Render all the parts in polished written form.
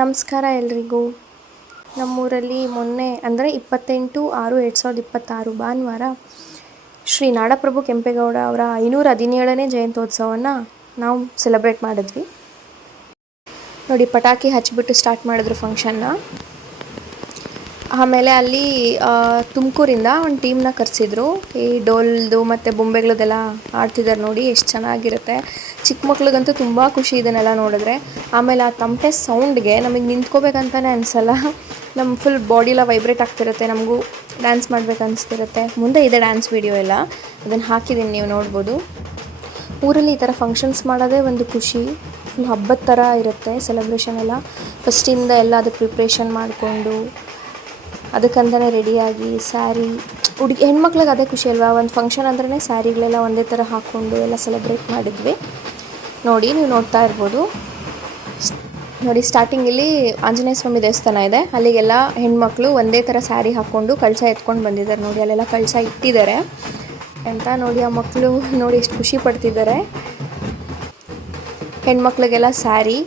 ನಮಸ್ಕಾರ ಎಲ್ರಿಗೂ. ನಮ್ಮೂರಲ್ಲಿ ಮೊನ್ನೆ ಅಂದರೆ 28/6/2026 ಭಾನುವಾರ ಶ್ರೀ ನಾಡಪ್ರಭು ಕೆಂಪೇಗೌಡ ಅವರ 517ನೇ ಜಯಂತ್ಯೋತ್ಸವವನ್ನು ನಾವು ಸೆಲೆಬ್ರೇಟ್ ಮಾಡಿದ್ವಿ. ನೋಡಿ, ಪಟಾಕಿ ಹಚ್ಚಿಬಿಟ್ಟು ಸ್ಟಾರ್ಟ್ ಮಾಡಿದ್ರು ಫಂಕ್ಷನ್ನ. ಆಮೇಲೆ ಅಲ್ಲಿ ತುಮಕೂರಿಂದ ಒಂದು ಟೀಮ್ನ ಕರೆಸಿದ್ರು. ಈ ಡೋಲ್ದು ಮತ್ತು ಬೊಂಬೆಗಳದೆಲ್ಲ ಆಡ್ತಿದ್ದಾರೆ ನೋಡಿ, ಎಷ್ಟು ಚೆನ್ನಾಗಿರುತ್ತೆ. ಚಿಕ್ಕ ಮಕ್ಳಿಗಂತೂ ತುಂಬ ಖುಷಿ ಇದನ್ನೆಲ್ಲ ನೋಡಿದ್ರೆ. ಆಮೇಲೆ ಆ ತಮಟೆ ಸೌಂಡ್ಗೆ ನಮಗೆ ನಿಂತ್ಕೋಬೇಕಂತಲೇ ಅನಿಸಲ್ಲ. ನಮ್ಮ ಫುಲ್ ಬಾಡಿಯೆಲ್ಲ ವೈಬ್ರೇಟ್ ಆಗ್ತಿರುತ್ತೆ, ನಮಗೂ ಡ್ಯಾನ್ಸ್ ಮಾಡ್ಬೇಕು ಅನಿಸ್ತಿರುತ್ತೆ. ಮುಂದೆ ಇದೆ ಡ್ಯಾನ್ಸ್ ವೀಡಿಯೋ ಎಲ್ಲ, ಅದನ್ನು ಹಾಕಿದ್ದೀನಿ, ನೀವು ನೋಡ್ಬೋದು. ಊರಲ್ಲಿ ಈ ಥರ ಫಂಕ್ಷನ್ಸ್ ಮಾಡೋದೇ ಒಂದು ಖುಷಿ. ಫುಲ್ ಹಬ್ಬದ ಥರ ಇರುತ್ತೆ ಸೆಲೆಬ್ರೇಷನ್ ಎಲ್ಲ. ಫಸ್ಟಿಂದ ಎಲ್ಲ ಅದಕ್ಕೆ ಪ್ರಿಪ್ರೇಷನ್ ಮಾಡಿಕೊಂಡು ಅದಕ್ಕಂತಲೇ ರೆಡಿಯಾಗಿ ಸ್ಯಾರಿ, ಹೆಣ್ಮಕ್ಳಿಗೆ ಅದೇ ಖುಷಿ ಅಲ್ವಾ, ಒಂದು ಫಂಕ್ಷನ್ ಅಂದ್ರೇ ಸ್ಯಾರಿಗಳೆಲ್ಲ ಒಂದೇ ಥರ ಹಾಕ್ಕೊಂಡು ಎಲ್ಲ ಸೆಲೆಬ್ರೇಟ್ ಮಾಡಿದ್ವಿ. ನೋಡಿ, ನೀವು ನೋಡ್ತಾ ಇರ್ಬೋದು. ನೋಡಿ, ಸ್ಟಾರ್ಟಿಂಗಲ್ಲಿ ಆಂಜನೇಯ ಸ್ವಾಮಿ ದೇವಸ್ಥಾನ ಇದೆ, ಅಲ್ಲಿಗೆಲ್ಲ ಹೆಣ್ಮಕ್ಳು ಒಂದೇ ಥರ ಸ್ಯಾರಿ ಹಾಕ್ಕೊಂಡು ಕಳಶ ಎತ್ಕೊಂಡು ಬಂದಿದ್ದಾರೆ. ನೋಡಿ, ಅಲ್ಲೆಲ್ಲ ಕಳಶ ಇಟ್ಟಿದ್ದಾರೆ ಅಂತ. ನೋಡಿ, ಆ ಮಕ್ಕಳು ನೋಡಿ ಎಷ್ಟು ಖುಷಿ ಪಡ್ತಿದ್ದಾರೆ. ಹೆಣ್ಮಕ್ಳಿಗೆಲ್ಲ ಸ್ಯಾರಿ,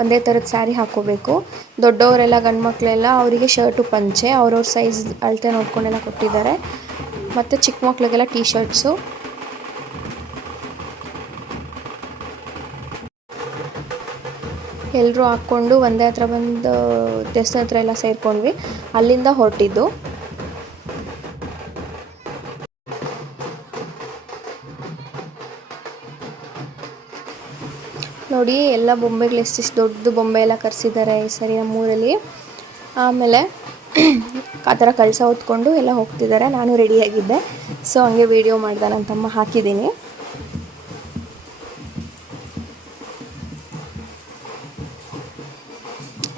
ಒಂದೇ ಥರದ ಸ್ಯಾರಿ ಹಾಕ್ಕೋಬೇಕು. ದೊಡ್ಡವರೆಲ್ಲ ಗಂಡು ಮಕ್ಕಳೆಲ್ಲ ಅವರಿಗೆ ಶರ್ಟು ಪಂಚೆ ಅವ್ರವ್ರ ಸೈಜ್ ಅಳತೆ ನೋಡ್ಕೊಂಡೆಲ್ಲ ಕೊಟ್ಟಿದ್ದಾರೆ. ಮತ್ತು ಚಿಕ್ಕ ಮಕ್ಳಿಗೆಲ್ಲ ಟೀ ಶರ್ಟ್ಸು. ಎಲ್ಲರೂ ಹಾಕ್ಕೊಂಡು ಒಂದೇ ಹತ್ರ ಬಂದು ದೇವಸ್ಥಾನ ಹತ್ರ ಎಲ್ಲ ಸೇರ್ಕೊಂಡ್ವಿ. ಅಲ್ಲಿಂದ ಹೊರಟಿದ್ದು. ನೋಡಿ, ಎಲ್ಲ ಬೊಂಬೆಗಳು ಎಷ್ಟಿಷ್ಟು ದೊಡ್ಡ ಬೊಂಬೆ ಎಲ್ಲ ಕರೆಸಿದ್ದಾರೆ ಈ ಸರಿ ನಮ್ಮೂರಲ್ಲಿ. ಆಮೇಲೆ ಆ ಥರ ಕಳಸ ಹೊತ್ಕೊಂಡು ಎಲ್ಲ ಹೋಗ್ತಿದ್ದಾರೆ. ನಾನು ರೆಡಿಯಾಗಿದ್ದೆ, ಸೊ ಹಂಗೆ ವೀಡಿಯೋ ಮಾಡ್ದೆ, ನನ್ನ ತಮ್ಮ ಹಾಕಿದ್ದೀನಿ.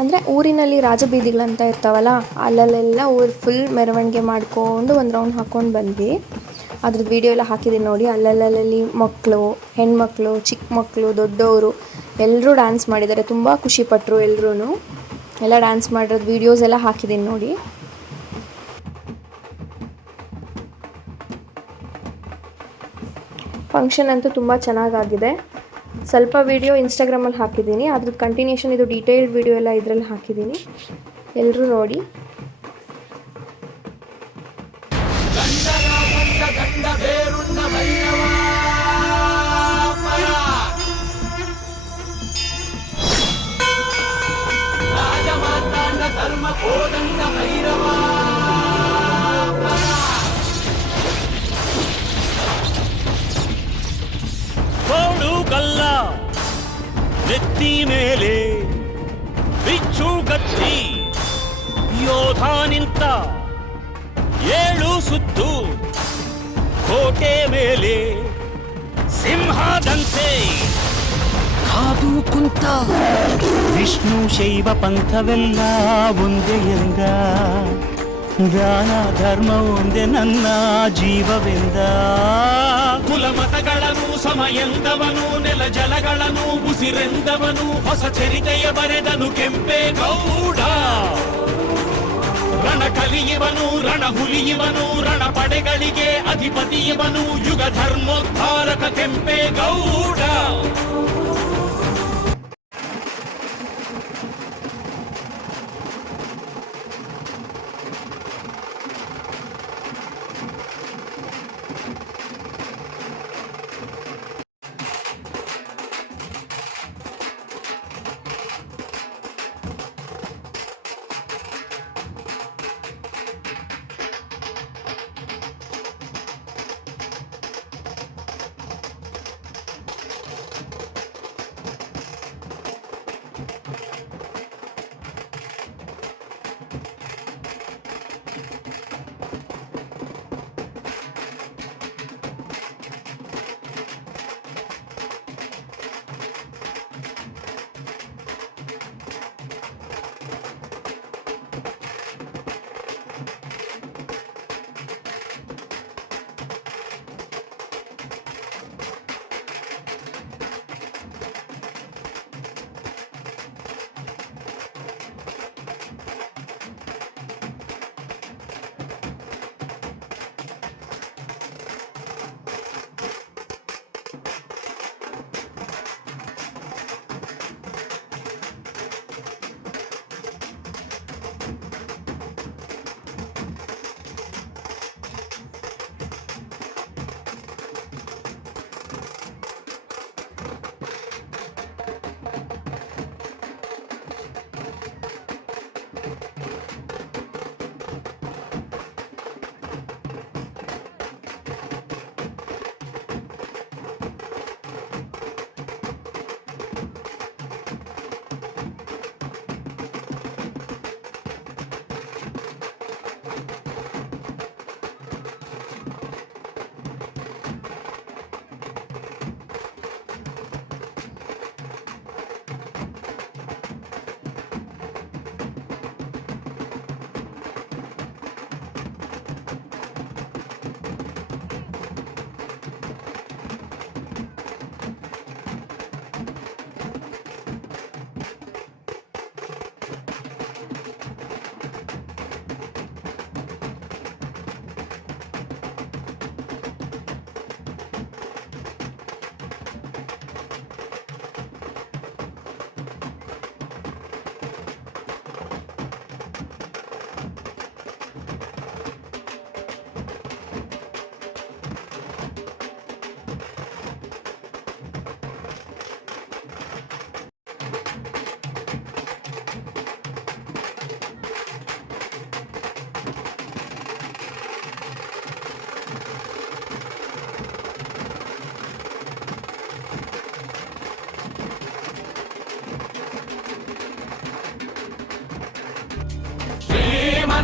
ಅಂದರೆ ಊರಿನಲ್ಲಿ ರಾಜಬೀದಿಗಳಂತ ಇರ್ತಾವಲ್ಲ, ಅಲ್ಲೆಲ್ಲ ಊರು ಫುಲ್ ಮೆರವಣಿಗೆ ಮಾಡಿಕೊಂಡು ಒಂದು ರೌಂಡ್ ಹಾಕ್ಕೊಂಡು ಬಂದ್ವಿ. ಅದ್ರದ್ದು ವೀಡಿಯೋ ಎಲ್ಲ ಹಾಕಿದ್ದೀನಿ ನೋಡಿ. ಅಲ್ಲಲ್ಲಿ ಮಕ್ಕಳು, ಹೆಣ್ಮಕ್ಳು, ಚಿಕ್ಕ ಮಕ್ಕಳು, ದೊಡ್ಡವರು ಎಲ್ಲರೂ ಡ್ಯಾನ್ಸ್ ಮಾಡಿದ್ದಾರೆ. ತುಂಬ ಖುಷಿಪಟ್ಟರು ಎಲ್ಲರೂ. ಎಲ್ಲ ಡ್ಯಾನ್ಸ್ ಮಾಡಿರೋದು ವೀಡಿಯೋಸ್ ಎಲ್ಲ ಹಾಕಿದ್ದೀನಿ ನೋಡಿ. ಫಂಕ್ಷನ್ ಅಂತೂ ತುಂಬ ಚೆನ್ನಾಗಾಗಿದೆ. ಸ್ವಲ್ಪ ವೀಡಿಯೋ ಇನ್ಸ್ಟಾಗ್ರಾಮಲ್ಲಿ ಹಾಕಿದ್ದೀನಿ, ಅದ್ರದ್ದು ಕಂಟಿನ್ಯೂಷನ್ ಇದು ಡೀಟೇಲ್ಡ್ ವೀಡಿಯೋ ಎಲ್ಲ ಇದರಲ್ಲಿ ಹಾಕಿದ್ದೀನಿ, ಎಲ್ಲರೂ ನೋಡಿ. ಕೋಡು ಕಲ್ಲ ನೆತ್ತಿ ಮೇಲೆ ಬಿಚ್ಚು ಗತ್ತಿ ಯೋಧ ನಿಂತ 7 ಸುತ್ತು ಕೋಟೆ ಮೇಲೆ ಸಿಂಹದಂತೆ ಕಾದು ಕುಂತ ವಿಷ್ಣು ಶೈವ ಪಂಥವೆಲ್ಲ ಒಂದೇ ಎಂದ ದಾನ ಧರ್ಮ ಒಂದೇ ನನ್ನ ಜೀವವೆಂದ ಕುಲಮತಗಳನ್ನು ಸಮಯಂದವನು ನೆಲ ಜಲಗಳನ್ನು ಉಸಿರೆಂದವನು ಹೊಸ ಚರಿತೆಯ ಬರೆದನು ಕೆಂಪೇಗೌಡ. ರಣ ಕಲಿಯುವನು ರಣ ಹುಲಿಯುವನು ರಣ ಪಡೆಗಳಿಗೆ ಅಧಿಪತಿಯವನು ಯುಗ ಧರ್ಮೋದ್ಧಾರಕ ಕೆಂಪೇಗೌಡ.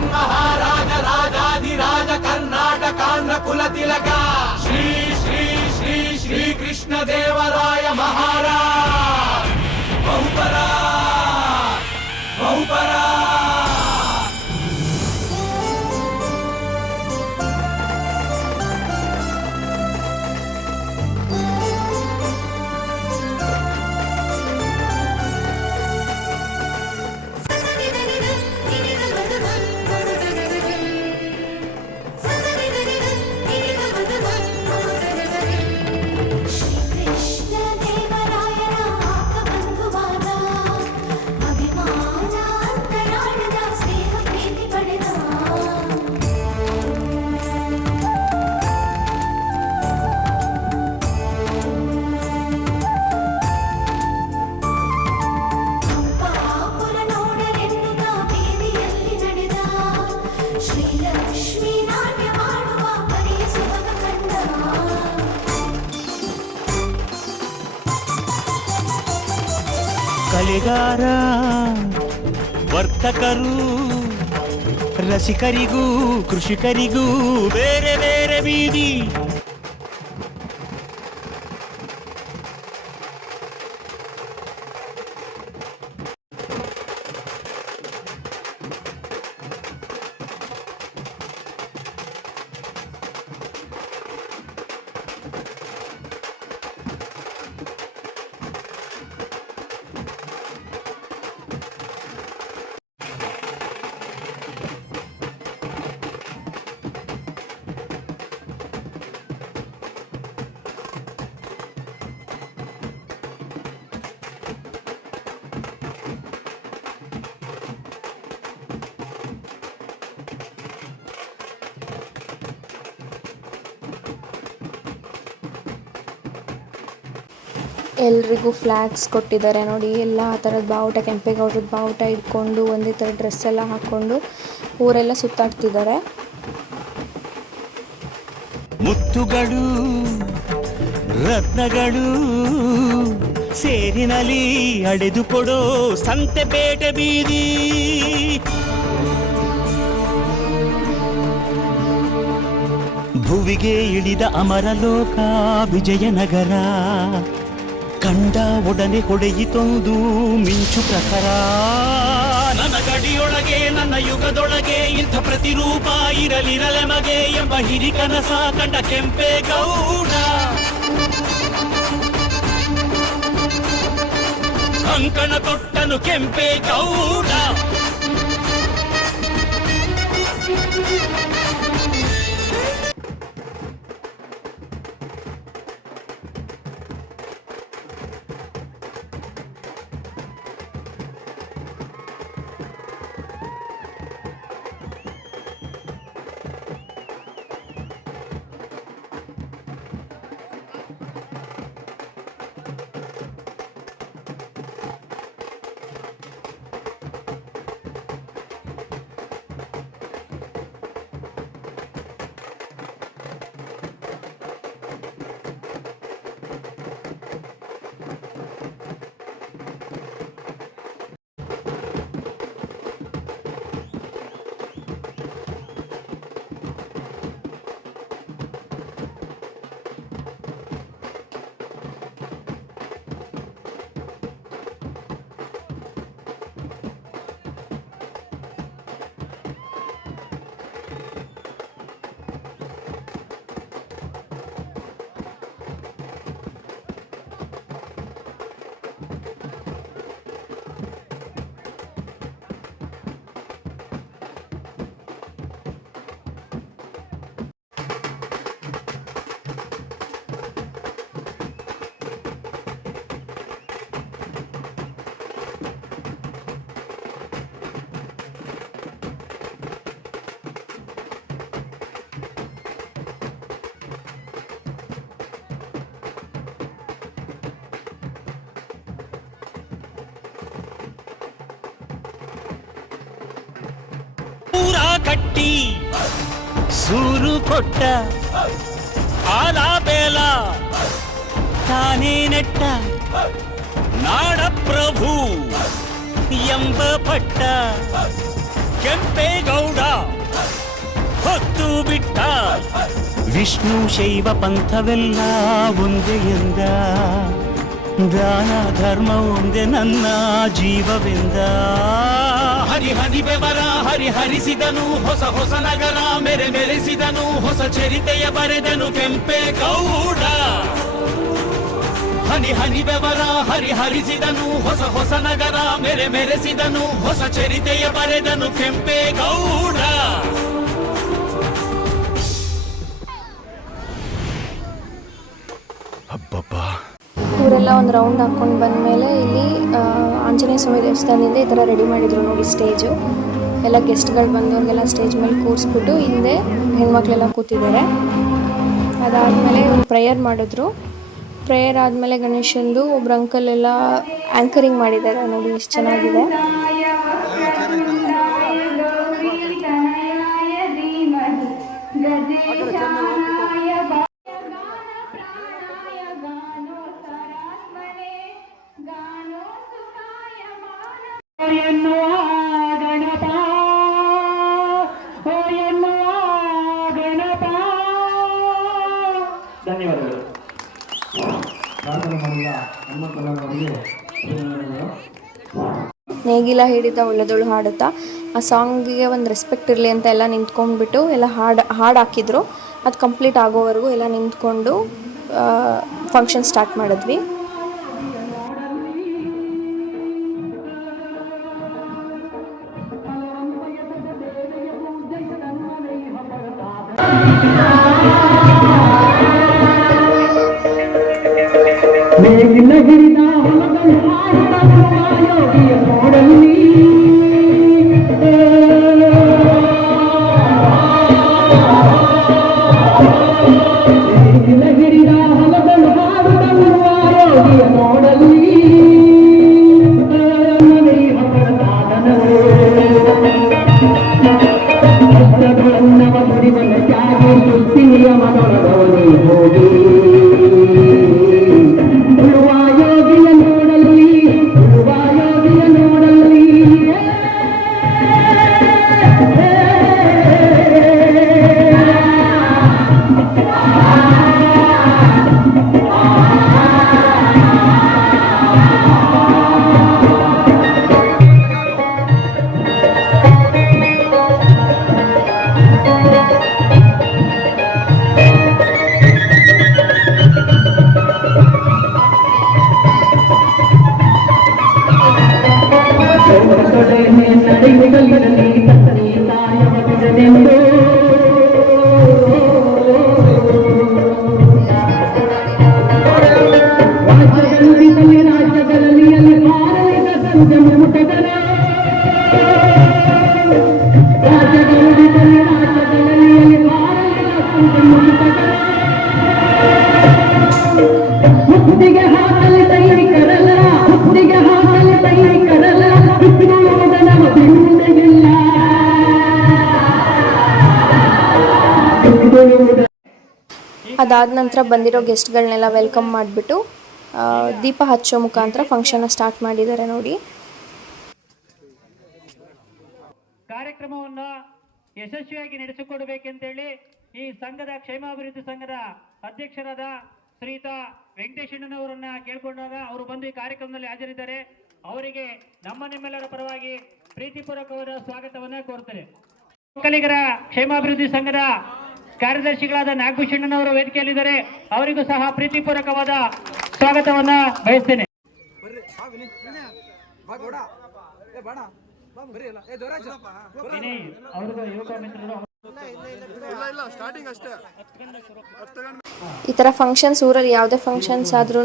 ಮನ್ಮಹಾರಾಜ ರಾಜಾಧಿರಾಜ ಕರ್ನಾಟಕಾಂಧ್ರ ಕುಲ ತಿಲಕ ಶ್ರೀ ಶ್ರೀ ಶ್ರೀ ಶ್ರೀ ಕೃಷ್ಣ ದೇವರಾಯ ಮಹಾರಾಜ್ ಬಹುಪರ ಬಹುಪರ. ಕಲೆಗಾರ ವರ್ತಕರು ರಸಿಕರಿಗೂ ಕೃಷಿಕರಿಗೂ ಬೇರೆ ಬೇರೆ ಬೀದಿ. ಎಲ್ರಿಗೂ ಫ್ಲ್ಯಾಗ್ಸ್ ಕೊಟ್ಟಿದ್ದಾರೆ ನೋಡಿ. ಎಲ್ಲ ಥರದ ಬಾವುಟ, ಕೆಂಪೇಗೌಡರದ ಬಾವುಟ ಇಟ್ಕೊಂಡು ಒಂದೇ ಥರ ಡ್ರೆಸ್ ಎಲ್ಲ ಹಾಕ್ಕೊಂಡು ಊರೆಲ್ಲ ಸುತ್ತಾಡ್ತಿದ್ದಾರೆ. ಮುತ್ತುಗಳು ರತ್ನಗಳು ಸೇರಿನಲ್ಲಿ ಅಡೆದು ಕೊಡೋ ಸಂತೆ ಬೇಟೆ ಬೀದಿ. ಭುವಿಗೆ ಇಳಿದ ಅಮರಲೋಕ ವಿಜಯನಗರ ಕಂಡ ಒಡನೆ ಹೊಡೆಯಿತೊಂದು ಮಿಂಚು ಪ್ರಖರ. ನನ್ನ ಗಡಿಯೊಳಗೆ ನನ್ನ ಯುಗದೊಳಗೆ ಇಂಥ ಪ್ರತಿರೂಪ ಇರಲಿರಲೆ ಮಗೆ ಎಂಬ ಹಿರಿಕನಸ ಕಂಡ ಕೆಂಪೇಗೌಡ. ಕಂಕಣ ತೊಟ್ಟನು ಕೆಂಪೇಗೌಡ. ಕಟ್ಟಿ ಸೂರು ಕೊಟ್ಟ ಆಲ ಬೇಲ ತಾನೇ ನೆಟ್ಟ ನಾಡ ಪ್ರಭು ಎಂಬ ಪಟ್ಟ ಕೆಂಪೇಗೌಡ ಹೊತ್ತು ಬಿಟ್ಟ. ವಿಷ್ಣು ಶೈವ ಪಂಥವೆಲ್ಲ ಒಂದೇ ಎಂದ, ದಾನ ಧರ್ಮ ಒಂದೇ ನನ್ನ ಜೀವವೆಂದ. ಹರಿ ಹರಿ ಬೆವರ ಹರಿಸಿದನು, ಹೊಸ ಹೊಸ ನಗರ ಮೆರೆಸಿದನು, ಹೊಸ ಚರಿತೆಯ ಬರೆದನು ಕೆಂಪೇಗೌಡ. ಹನಿ ಹನಿ ಬೆವರ ಹರಿಸಿದನು, ಹೊಸ ಹೊಸ ನಗರ ಮೆರೆಸಿದನು, ಹೊಸ ಚರಿತೆಯ ಬರೆದನು ಕೆಂಪೇಗೌಡ. ಇವರೆಲ್ಲ ಒಂದು ರೌಂಡ್ ಹಾಕ್ಕೊಂಡು ಬಂದಮೇಲೆ ಇಲ್ಲಿ ಆಂಜನೇಯ ಸ್ವಾಮಿ ದೇವಸ್ಥಾನದಿಂದ ಈ ಥರ ರೆಡಿ ಮಾಡಿದರು ನೋಡಿ ಸ್ಟೇಜು. ಎಲ್ಲ ಗೆಸ್ಟ್ಗಳು ಬಂದವ್ರಿಗೆಲ್ಲ ಸ್ಟೇಜ್ ಮೇಲೆ ಕೂರಿಸ್ಬಿಟ್ಟು ಹಿಂದೆ ಹೆಣ್ಮಕ್ಳೆಲ್ಲ ಕೂತಿದ್ದಾರೆ. ಅದಾದಮೇಲೆ ಒಂದು ಪ್ರೇಯರ್ ಮಾಡಿದ್ರು. ಪ್ರೇಯರ್ ಆದಮೇಲೆ ಗಣೇಶಂದು ಒಬ್ರು ಅಂಕಲ್ ಎಲ್ಲ ಆ್ಯಂಕರಿಂಗ್ ಮಾಡಿದ್ದಾರೆ ನೋಡಿ, ಎಷ್ಟು ಚೆನ್ನಾಗಿದೆ. ನೇಗಿಲ ಹಿಡಿದ ಒಳ್ಳೆದೊಳು ಹಾಡುತ್ತಾ ಆ ಸಾಂಗಿಗೆ ಒಂದು ರೆಸ್ಪೆಕ್ಟ್ ಇರಲಿ ಅಂತ ಎಲ್ಲ ನಿಂತ್ಕೊಂಡ್ಬಿಟ್ಟು ಎಲ್ಲ ಹಾಡು ಹಾಕಿದ್ರು. ಅದು ಕಂಪ್ಲೀಟ್ ಆಗೋವರೆಗೂ ಎಲ್ಲ ನಿಂತ್ಕೊಂಡು ಫಂಕ್ಷನ್ ಸ್ಟಾರ್ಟ್ ಮಾಡಿದ್ವಿ. ಅದಾದ ನಂತರ ಬಂದಿರೋ ಗೆಸ್ಟ್ಗಳನ್ನೆಲ್ಲ ವೆಲ್ಕಮ್ ಮಾಡಿಬಿಟ್ಟು ದೀಪ ಹಚ್ಚೋ ಮುಖಾಂತರ ಫಂಕ್ಷನ್ನ ಸ್ಟಾರ್ಟ್ ಮಾಡಿದ್ದಾರೆ ನೋಡಿ. ಕಾರ್ಯಕ್ರಮವನ್ನು ಯಶಸ್ವಿಯಾಗಿ ನಡೆಸಿಕೊಡಬೇಕೆಂತೇಳಿ ಈ ಸಂಘದ ಕ್ಷೇಮಾಭಿವೃದ್ಧಿ ಸಂಘದ ಅಧ್ಯಕ್ಷರಾದ ಶ್ರೀಯುತ ವೆಂಕಟೇಶಣ್ಣನವರನ್ನ ಕೇಳಿಕೊಂಡಾಗ ಅವರು ಬಂದು ಈ ಕಾರ್ಯಕ್ರಮದಲ್ಲಿ ಹಾಜರಿದ್ದಾರೆ. ಅವರಿಗೆ ನಿಮ್ಮೆಲ್ಲರ ಪರವಾಗಿ ಪ್ರೀತಿಪೂರ್ವಕವಾದ ಸ್ವಾಗತವನ್ನ ಕೋರುತ್ತೇನೆ. ಒಕ್ಕಲಿಗರ ಕ್ಷೇಮಾಭಿವೃದ್ಧಿ ಸಂಘದ ಕಾರ್ಯದರ್ಶಿಗಳಾದ ನಾಗಭೂಷಣ್ಣನವರು ವೇದಿಕೆಯಲ್ಲಿದ್ದಾರೆ. ಅವರಿಗೂ ಸಹ ಪ್ರೀತಿಪೂರ್ವಕವಾದ ಸ್ವಾಗತವನ್ನ ಬಯಸ್ತೇನೆ. ಈ ಥರ ಫಂಕ್ಷನ್ಸ್ ಊರಲ್ಲಿ ಯಾವುದೇ ಫಂಕ್ಷನ್ಸ್ ಆದ್ರೂ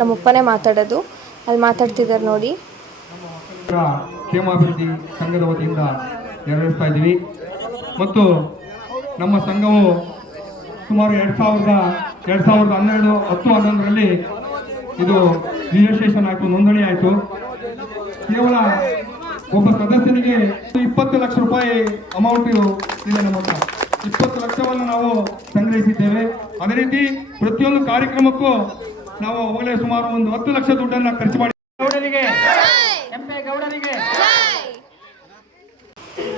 ನಮ್ಮಪ್ಪನೇ ಮಾತಾಡೋದು. ಅಲ್ಲಿ ಮಾತಾಡ್ತಿದ್ದಾರೆ ನೋಡಿ. ಕ್ಷೇಮಾಭಿವೃದ್ಧಿ ಸಂಘದ ವತಿಯಿಂದ ನೆರವೇರಿಸ್ತಾ ಇದ್ದೀವಿ. ಮತ್ತು ನಮ್ಮ ಸಂಘವು ಸುಮಾರು 2012-11ರಲ್ಲಿ ಇದು ರಿಜಿಸ್ಟ್ರೇಷನ್ ಆಯಿತು, ನೋಂದಣಿ ಆಯಿತು. ಕೇವಲ ಒಬ್ಬ ಸದಸ್ಯನಿಗೆ 20 ಲಕ್ಷ ರೂಪಾಯಿ ಅಮೌಂಟ್ ಇದೆ ನಮ್ಮ ಹತ್ರ. 20 ಲಕ್ಷವನ್ನು ನಾವು ಸಂಗ್ರಹಿಸಿದ್ದೇವೆ. ಅದೇ ರೀತಿ ಪ್ರತಿಯೊಂದು ಕಾರ್ಯಕ್ರಮಕ್ಕೂ ನಾವು ಅವಾಗಲೇ ಸುಮಾರು ಒಂದು 10 ಲಕ್ಷ ದುಡ್ಡನ್ನು ಖರ್ಚು ಮಾಡಿ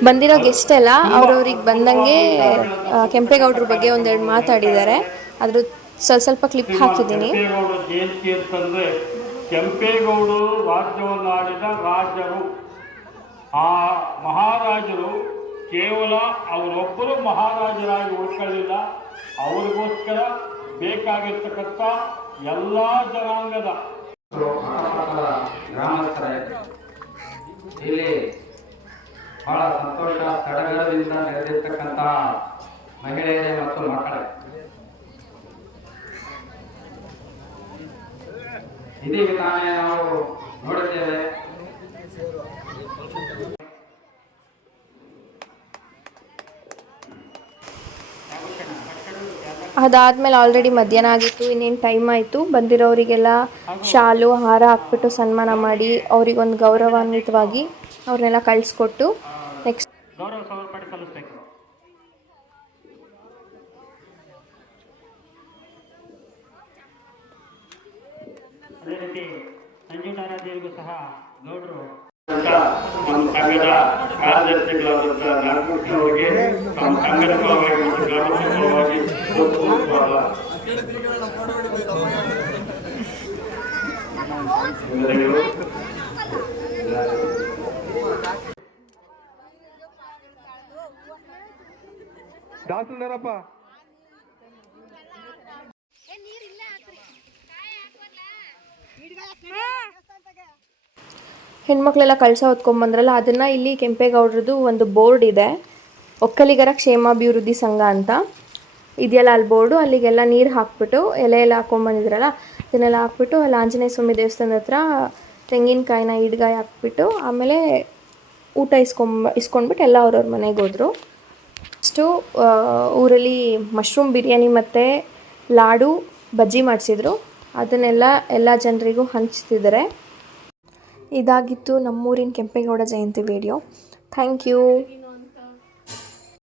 ಬಂದಿರೋ ಗೆಸ್ಟ್ ಎಲ್ಲ ಅವ್ರವ್ರಿಗೆ ಬಂದಂಗೆ ಕೆಂಪೇಗೌಡರ ಬಗ್ಗೆ ಒಂದೆರಡು ಮಾತಾಡಿದ್ದಾರೆ. ಅದ್ರ ಸ್ವಲ್ಪ ಕ್ಲಿಪ್ ಹಾಕಿದ್ದೀನಿ. ಕೆಂಪೇಗೌಡ ಜಯಂತಿ ಅಂತಂದರೆ ಕೆಂಪೇಗೌಡರು ರಾಜ್ಯವನ್ನು ಆಡಿದ ರಾಜರು. ಆ ಮಹಾರಾಜರು ಕೇವಲ ಅವರೊಬ್ಬರು ಮಹಾರಾಜರಾಗಿ ಉಳ್ಕೊಳ್ಳಿಲ್ಲ, ಅವರಿಗೋಸ್ಕರ ಬೇಕಾಗಿರ್ತಕ್ಕಂಥ ಎಲ್ಲ ಜನಾಂಗದ ಗ್ರಾಮಸ್ಥರೇ, ಇಲ್ಲಿ ಬಹಳ ಸಂತೋಷ ಸಡಗರದಿಂದ ನೆರೆದಿರ್ತಕ್ಕಂತಹ ಮಹಿಳೆಯರೇ ಮತ್ತು ಮಕ್ಕಳೇ, ಇದೀಗ ತಾನೇ ನಾವು ನೋಡಿದ್ದೇವೆ. ಅದಾದಮೇಲೆ ಆಲ್ರೆಡಿ ಮಧ್ಯಾಹ್ನ ಆಗಿತ್ತು, ಇನ್ನೇನು ಟೈಮ್ ಆಯಿತು. ಬಂದಿರೋರಿಗೆಲ್ಲ ಶಾಲು ಹಾರ ಹಾಕ್ಬಿಟ್ಟು ಸನ್ಮಾನ ಮಾಡಿ ಅವ್ರಿಗೊಂದು ಗೌರವಾನ್ವಿತವಾಗಿ ಅವ್ರನ್ನೆಲ್ಲ ಕಳಿಸ್ಕೊಟ್ಟು ನೆಕ್ಸ್ಟ್ ಗೌರವ ಸಮರ್ಪಣೆ ಸಲ್ಲಿಸಬೇಕು. ಅದೇ ರೀತಿ ನಂಜುಂಡಾರಾಧ್ಯರಿಗೂ ಸಹ ಗೌಡರು ನಮ್ಮ ಸಂಘದ ಕಾರ್ಯದರ್ಶಿಗಳಾದಂಥ ನಾಗಕೃಷ್ಣವರಿಗೆ ನಮ್ಮ ಸಂಘದ ಪರವಾಗಿ ಮತ್ತು ಗ್ರಾಮದ ಪರವಾಗಿ ದಾಸನರಪ್ಪ ಹೆಣ್ಮಕ್ಳೆಲ್ಲ ಕಳಸ ಹೊತ್ಕೊಂಡ್ಬಂದ್ರಲ್ಲ, ಅದನ್ನು ಇಲ್ಲಿ ಕೆಂಪೇಗೌಡರದ್ದು ಒಂದು ಬೋರ್ಡ್ ಇದೆ, ಒಕ್ಕಲಿಗರ ಕ್ಷೇಮಾಭಿವೃದ್ಧಿ ಸಂಘ ಅಂತ ಇದೆಯಲ್ಲ ಅಲ್ಲಿ ಬೋರ್ಡು. ಅಲ್ಲಿಗೆಲ್ಲ ನೀರು ಹಾಕ್ಬಿಟ್ಟು ಎಲೆ ಎಲ್ಲ ಹಾಕ್ಕೊಂಬಂದಿದ್ರಲ್ಲ ಅದನ್ನೆಲ್ಲ ಹಾಕ್ಬಿಟ್ಟು ಅಲ್ಲಿ ಆಂಜನೇಯ ಸ್ವಾಮಿ ದೇವಸ್ಥಾನದ ಹತ್ರ ತೆಂಗಿನಕಾಯಿನ ಇಡ್ಗಾಯಿ ಹಾಕ್ಬಿಟ್ಟು ಆಮೇಲೆ ಊಟ ಇಸ್ಕೊಂಡ್ಬಿಟ್ಟು ಎಲ್ಲ ಅವ್ರವ್ರ ಮನೆಗೆ ಹೋದರು. ಅಷ್ಟು ಊರಲ್ಲಿ ಮಶ್ರೂಮ್ ಬಿರಿಯಾನಿ ಮತ್ತು ಲಾಡು ಬಜ್ಜಿ ಮಾಡಿಸಿದ್ರು. ಅದನ್ನೆಲ್ಲ ಎಲ್ಲ ಜನರಿಗೂ ಹಂಚ್ತಿದ್ದಾರೆ. ಇದಾಗಿತ್ತು ನಮ್ಮೂರಿನ Kempegowda Jayanti video. Thank you.